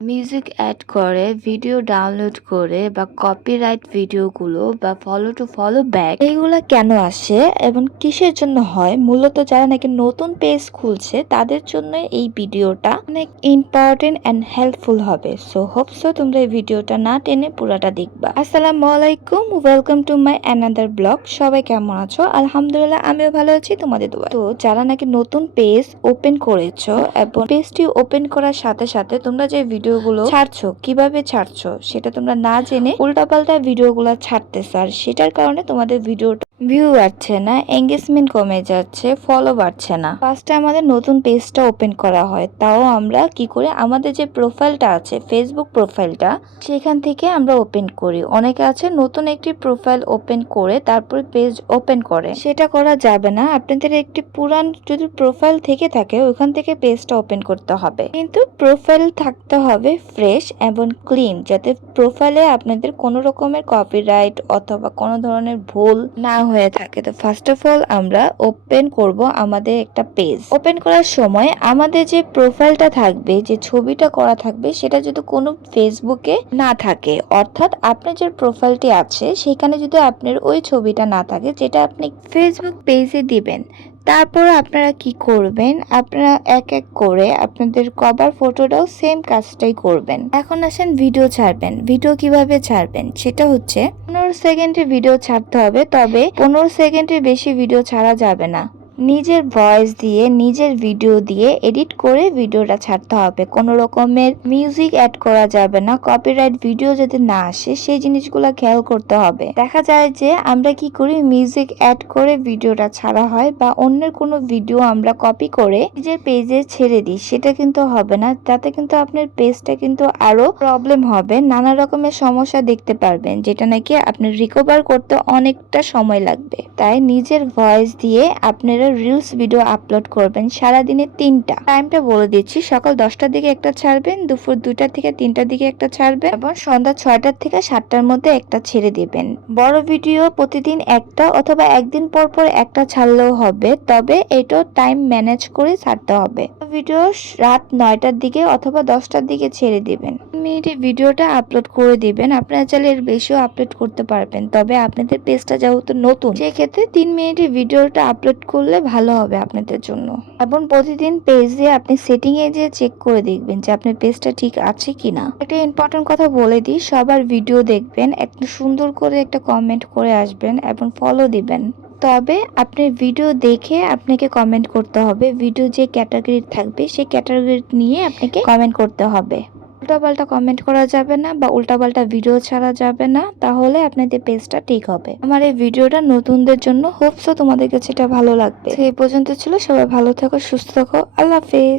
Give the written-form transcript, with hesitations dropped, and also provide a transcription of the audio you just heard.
Music add করে video download করে বা কপিরাইট ভিডিওগুলো বা ফলো টু ফলো ব্যাক এইগুলা কেন আসে এবং কিসের জন্য হয়, মূলত যারা নাকি নতুন পেজ খুলছে তাদের জন্য এই ভিডিওটা অনেক ইম্পর্টেন্ট এন্ড হেল্পফুল হবে। সো হোপসো তোমরা এই ভিডিওটা না টেনে পুরাটা দেখবা। আসসালামু আলাইকুম, welcome to my another blog. সবাই কেমন আছো? আলহামদুলিল্লাহ আমিও ভালো আছি তোমাদের দোয়ায়। তো যারা নাকি নতুন পেজ ওপেন করেছো এবং পেজটি ওপেন করার সাথে সাথে তোমরা যে ভিডিওগুলো ছাড়ছো, কিভাবে ছাড়ছো সেটা তোমরা না জেনে উল্টাপাল্টা ভিডিওগুলো ছাড়তেছো, আর সেটার কারণে তোমাদের ভিডিওটা ভিউ বাড়ছে না, এঙ্গেজমেন্ট কমে যাচ্ছে, ফলো বাড়ছে না। ফার্স্টে আমাদের নতুন পেজটা ওপেন করা হয়, তাও আমরা কি করে আমাদের যে প্রোফাইলটা আছে ফেসবুক প্রোফাইলটা সেখান থেকে আমরা ওপেন করি। অনেকে আছে নতুন একটি প্রোফাইল ওপেন করে তারপরে পেজ ওপেন করে, সেটা করা যাবে না। আপনাদের একটি পুরান যদি প্রোফাইল থেকে থাকে ওইখান থেকে পেজটা ওপেন করতে হবে, কিন্তু প্রোফাইল থাকতে হবে ফ্রেশ এবং ক্লিন, যাতে প্রোফাইলে আপনাদের কোনো রকমের কপিরাইট অথবা কোনো ধরনের ভুল না হয়ে থাকে। তো ফার্স্ট অফ অল আমরা ওপেন করব আমাদের একটা পেজ। ওপেন করার সময় আমাদের যে প্রোফাইলটা থাকবে, যে ছবিটা করা থাকবে, সেটা যদি কোনো ফেসবুকে না থাকে, অর্থাৎ আপনার যে প্রোফাইলটি আছে সেখানে যদি আপনার ওই ছবিটা না থাকে যেটা আপনি ফেসবুক পেজে দিবেন, তারপর আপনারা কি করবেন, আপনারা এক এক করে আপনাদের কভার ফটোটাও সেম কাজটাই করবেন। এখন আসেন ভিডিও ছাড়বেন। ভিডিও কিভাবে ছাড়বেন সেটা হচ্ছে 15 সেকেন্ডের ভিডিও ছাড়তে হবে, তবে 15 সেকেন্ডের বেশি ভিডিও ছাড়া যাবে না। নিজের ভয়েস দিয়ে নিজের ভিডিও দিয়ে এডিট করে ভিডিওটা ছাড়তে হবে। কোনো রকমের মিউজিক অ্যাড করা যাবে না, কপিরাইট ভিডিও যাতে না আসে সেই জিনিসগুলো খেয়াল করতে হবে। দেখা যায় যে আমরা কি করি, মিউজিক অ্যাড করে ভিডিওটা ছাড়া হয় বা অন্যের কোনো ভিডিও আমরা কপি করে নিজের পেজে ছেড়ে দিই, সেটা কিন্তু হবে না। তাতে কিন্তু আপনার পেজটা কিন্তু আরো প্রবলেম হবে, নানা রকমের সমস্যা দেখতে পারবেন, যেটা নাকি আপনার রিকভার করতে অনেকটা সময় লাগবে। তাই নিজের ভয়েস দিয়ে আপনারা রিলস ভিডিও আপলোড করবেন সারাদিনে 3টা। টাইমটা বলে দিচ্ছি, সকাল 10টার দিকে একটা ছাড়বেন, দুপুর 2টা থেকে 3টার দিকে একটা ছাড়বেন এবং সন্ধ্যা 6টার থেকে 7টার মধ্যে একটা ছেড়ে দিবেন। বড় ভিডিও প্রতিদিন একটা অথবা একদিন পর পর একটা ছাড়লেও হবে, তবে এটাও টাইম ম্যানেজ করে ছাড়তে হবে। ভিডিও রাত 9টার দিকে অথবা 10টার দিকে ছেড়ে দিবেন। মিনিটে ভিডিওটা আপলোড করে দিবেন। আপনারা চাইলে এর বেশিও আপলোড করতে পারবেন, তবে আপনাদের পেজটা যেহেতু নতুন সেক্ষেত্রে 3 মিনিটে ভিডিওটা আপলোড করলে ভালো হবে আপনাদের জন্য। এবং প্রতিদিন পেজে আপনি সেটিং এ যে চেক করে দেখবেন যে আপনার পেজটা ঠিক আছে কিনা। একটা ইম্পর্টেন্ট কথা বলে দিই, সবার ভিডিও দেখবেন, একটা সুন্দর করে একটা কমেন্ট করে আসবেন এবং ফলো দিবেন। তবে আপনি ভিডিও দেখে আপনাকে কমেন্ট করতে হবে। ভিডিও যে ক্যাটাগরি থাকবে সেই ক্যাটাগরি নিয়ে আপনাকে কমেন্ট করতে হবে। উল্টাপাল্টা কমেন্ট করা যাবে না বা উল্টাপাল্টা ভিডিও ছাড়া যাবে না, তাহলে আপনাদের পেজটা ঠিক হবে। আমার এই ভিডিওটা নতুনদের জন্য, হোপসো তোমাদের কাছে এটা ভালো লাগবে। এই পর্যন্ত ছিল, সবাই ভালো থাকো, সুস্থ থাকো, আল্লাহ হাফেজ।